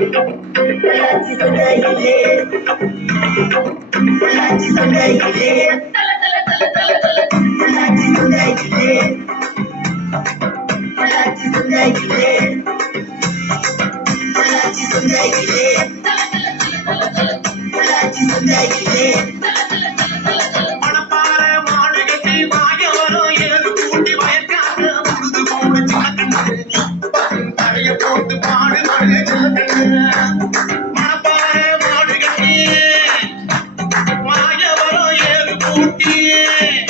Pollachi சங்கையிலே Pollachi சங்கையிலே Pollachi சங்கையிலே Pollachi சங்கையிலே Pollachi சங்கையிலே Pollachi சங்கையிலே Amen.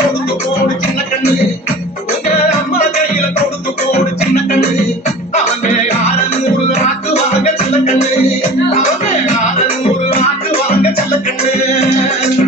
கொடுத்து போடு சின்ன கண்ணு Amen.